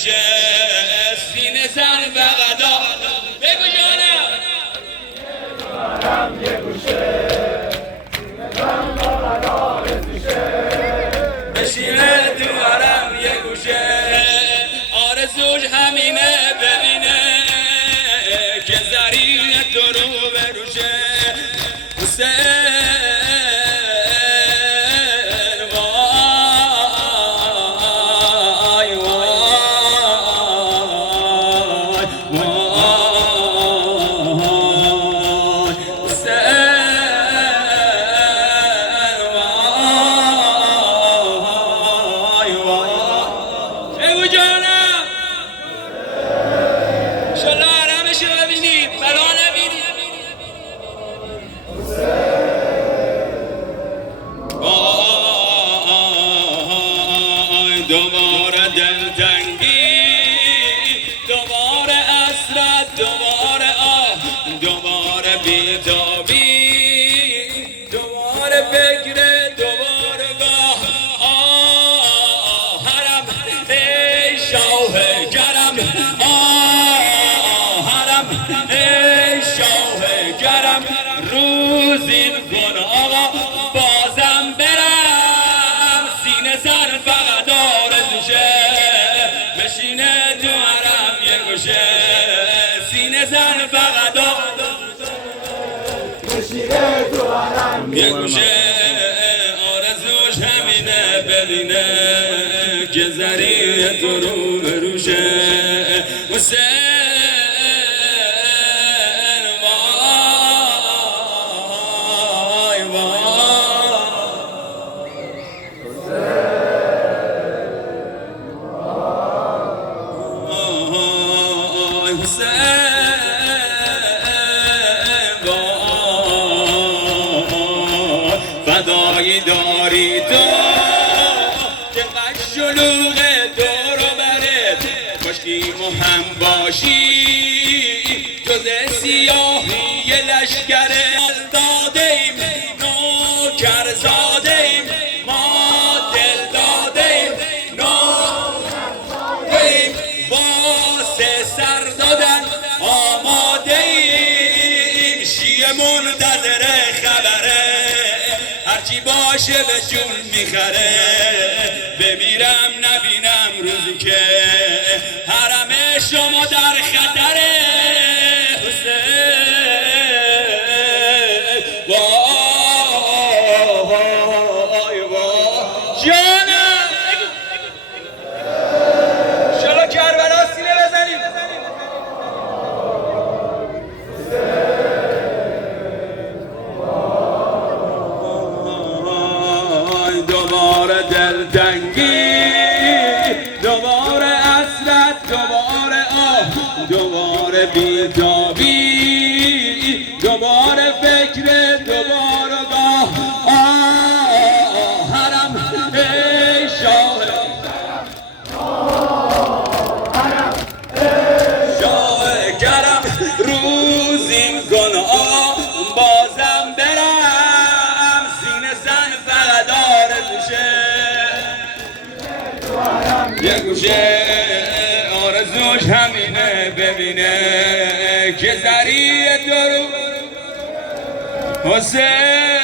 گوشه سینه زن بغدا بگو جانم یه گوشه سینه زن بغدا بسوشه بشینه تو حرم یه گوشه آرزوش همینه ببینه که زرین تو رو بروشه حسین وای وای حسین وای بگو جانم انشالله حرمش رو ببینید بلا نبینید دوباره دلتنگی دوباره حسرت دوباره دوباره بیتابی دوباره فکر دوباره گاه حرم ای شاه کرم حرم ای شاه کرم روزین کن آقا بازم برم سینه سر فقط آرزوشه بشینه تو حرم یه گوشه سینه سر فقط بشینه تو حرم یه گوشه آرزوش همینه ببینه که زریع تو رو بروشه حسین وای وای حسین وای فدایی داری تو که قد شلوغ دور و برت کاشکی هم باشی جز سیاهی لشکره دادیم نوکر زادیم ما دل دادیم نوکر زادیم واسه سر دادن آماده ایم شیعه منتظر خبره هرچی باشه به جون میخره بمیرم نبینم روزی که حرم شما در خطره حسین وای وای جانم انشالله کربلا سینه بزنیم دوباره دلتنگی دوباره حسرت دوباره دوباره بیتابی دوباره فکر دوباره گاه حرم ای شاه شاه کرم روزین کن بازم برم سینه زن فقط آرزوشه یه گوشه آرزوش همینه ببینه که زریع تو رو حسین